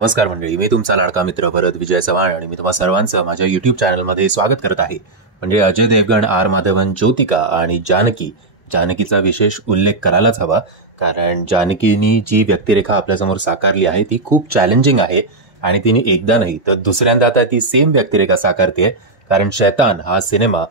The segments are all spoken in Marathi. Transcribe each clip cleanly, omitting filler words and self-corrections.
नमस्कार मंडळी, मी तुमचा लाडका मित्र भरत विजय चव्हाण आणि मी तुम्हा सर्वांचं माझ्या युट्यूब चॅनलमध्ये स्वागत करत आहे. म्हणजे अजय देवगण, आर माधवन, ज्योतिका आणि जानकीचा विशेष उल्लेख करायलाच हवा, कारण जानकीनी जी व्यक्तिरेखा आपल्यासमोर साकारली आहे ती खूप चॅलेंजिंग आहे आणि तिने एकदा नाही तर दुसऱ्यांदा आता ती सेम व्यक्तिरेखा साकारते. कारण शैतान हा सिनेमा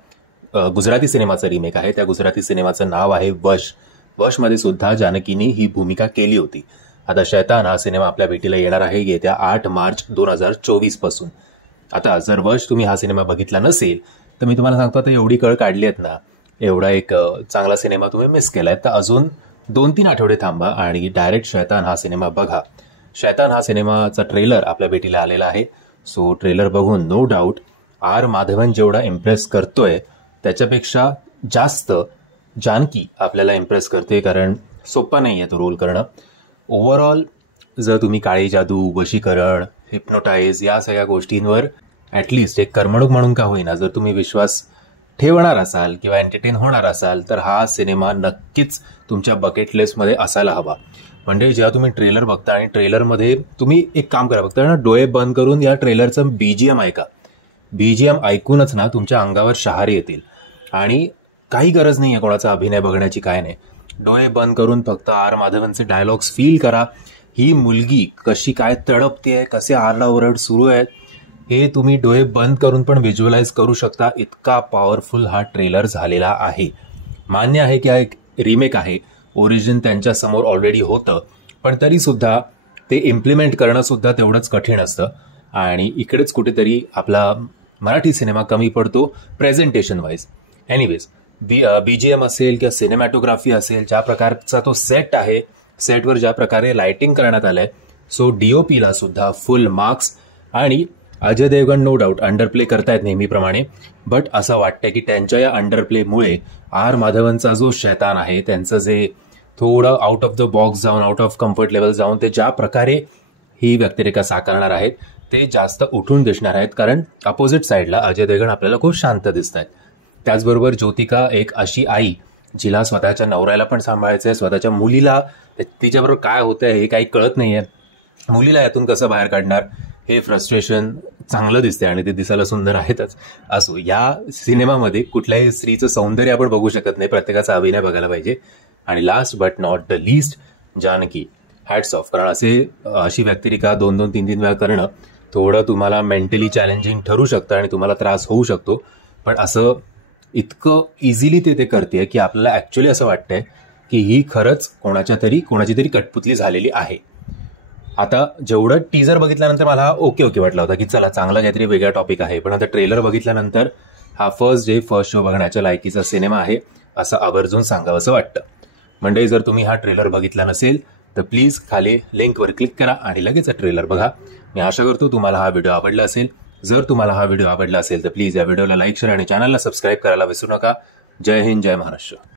गुजराती सिनेमाचा रिमेक आहे. त्या गुजराती सिनेमाचं नाव आहे वश. वशमध्ये सुद्धा जानकीनी ही भूमिका केली होती. आता शैतान हा सिनेमा आपल्या भेटीला येणार आहे येत्या 8 मार्च 2024 पासून. आता जर वश तुम्ही हा सिनेमा बघितला नसेल तर मी तुम्हाला सांगतो, आता एवढी कळ काढली आहेत ना, एवढा एक चांगला सिनेमा तुम्ही मिस केलाय तर अजून 2-3 आठवडे थांबा आणि डायरेक्ट शैतान हा सिनेमा बघा. शैतान हा सिनेमाचा ट्रेलर आपल्या भेटीला आलेला आहे. सो ट्रेलर बघून नो डाऊट आर माधवन जेवढा इम्प्रेस करतोय त्याच्यापेक्षा जास्त जानकी आपल्याला इम्प्रेस करते, कारण सोपा नाही आहे तो रोल करणं. ओव्हरऑल जर तुम्ही काळी जादू, वशीकरण, हिप्नोटाईज या सगळ्या गोष्टींवर ॲटलिस्ट एक करमणूक म्हणून का होईना जर तुम्ही विश्वास ठेवणार असाल किंवा एंटरटेन होणार असाल तर हा सिनेमा नक्कीच तुमच्या बकेट लिस्टमध्ये असायला हवा. म्हणजे जेव्हा तुम्ही ट्रेलर बघता आणि ट्रेलरमध्ये तुम्ही एक काम करा, फक्त ना डोळे बंद करून या ट्रेलरचं बीजीएम ऐका. बीजीएम ऐकूनच ना तुमच्या अंगावर शहारे येतील आणि काही गरज नाही आहे कोणाचा अभिनय बघण्याची, काय नाही. डोळे बंद करून फक्त आर माधवनचे डायलॉग्स फील करा. ही मुलगी कशी काय तडपते, कसे आरडाओरड सुरू आहेत हे तुम्ही डोळे बंद करून पण व्हिज्युअलाइज करू शकता. इतका पॉवरफुल हा ट्रेलर झालेला आहे. मान्य आहे की हा एक रिमेक आहे, ओरिजिन त्यांच्या समोर ऑलरेडी होतं, पण तरी सुद्धा ते इम्प्लिमेंट करणं सुद्धा तेवढंच कठीण असतं आणि इकडेच कुठेतरी आपला मराठी सिनेमा कमी पडतो प्रेझेंटेशन वाईज. एनिवेज, बीजीएम असेल किंवा सिनेमॅटोग्राफी असेल, ज्या प्रकारचा तो सेट आहे, सेटवर ज्या प्रकारे लाइटिंग करण्यात आलंय, सो डीओपीला सुद्धा फुल मार्क्स. आणि अजय देवगण नो डाऊट अंडरप्ले करतायत नेहमीप्रमाणे, बट असं वाटतंय की त्यांच्या या अंडरप्लेमुळे आर माधवनचा जो शैतान आहे, त्यांचं जे थोडं आउट ऑफ द बॉक्स जाऊन, आउट ऑफ कम्फर्ट लेवल जाऊन ते ज्या प्रकारे ही व्यक्तिरेखा साकारणार आहेत ते जास्त उठून दिसणार आहेत. कारण अपोजिट साईडला अजय देवगण आपल्याला खूप शांत दिसत आहेत. त्याचबरोबर ज्योतिका एक अशी आई जिला स्वतःच्या नवऱ्याला पण सांभाळायचं आहे, स्वतःच्या मुलीला, तिच्याबरोबर काय होतंय हे काही कळत नाहीये, मुलीला यातून कसं बाहेर काढणार हे फ्रस्ट्रेशन चांगलं दिसते आणि ते दिसायला सुंदर आहेतच. असो, या सिनेमामध्ये कुठल्याही स्त्रीचं सौंदर्य आपण बघू शकत नाही, प्रत्येकाचा अभिनय बघायला पाहिजे. आणि last but not the least, Janaki, hats off. कारण अशी व्यक्तिरेखा 2-2, 3-3 वेळा करणं थोडं तुम्हाला मेंटली चॅलेंजिंग ठरू शकतं आणि तुम्हाला त्रास होऊ शकतो, पण असं इतकं इझिली ते करते की आपल्याला ऍक्च्युअली असं वाटतंय की ही खरंच कोणाची तरी कठपुतली झालेली आहे. आता जेवढं टीजर बघितल्यानंतर मला ओके वाटलं होतं की चला चांगला काहीतरी वेगळा टॉपिक आहे, पण आता ट्रेलर बघितल्यानंतर हा फर्स्ट शो बघण्याच्या लायकीचा सिनेमा आहे असं आवर्जून सांगावंसं वाटतं. म्हणजे जर तुम्ही हा ट्रेलर बघितला नसेल तर प्लीज खाली लिंकवर क्लिक करा आणि लगेच ट्रेलर बघा. मी आशा करतो तुम्हाला हा व्हिडिओ आवडला असेल. जर तुम्हाला हा व्हिडिओ आवडला असेल तर प्लीज या व्हिडिओला लाईक, शेअर आणि चॅनलला सबस्क्राईब करायला विसरू नका. जय हिंद, जय महाराष्ट्र.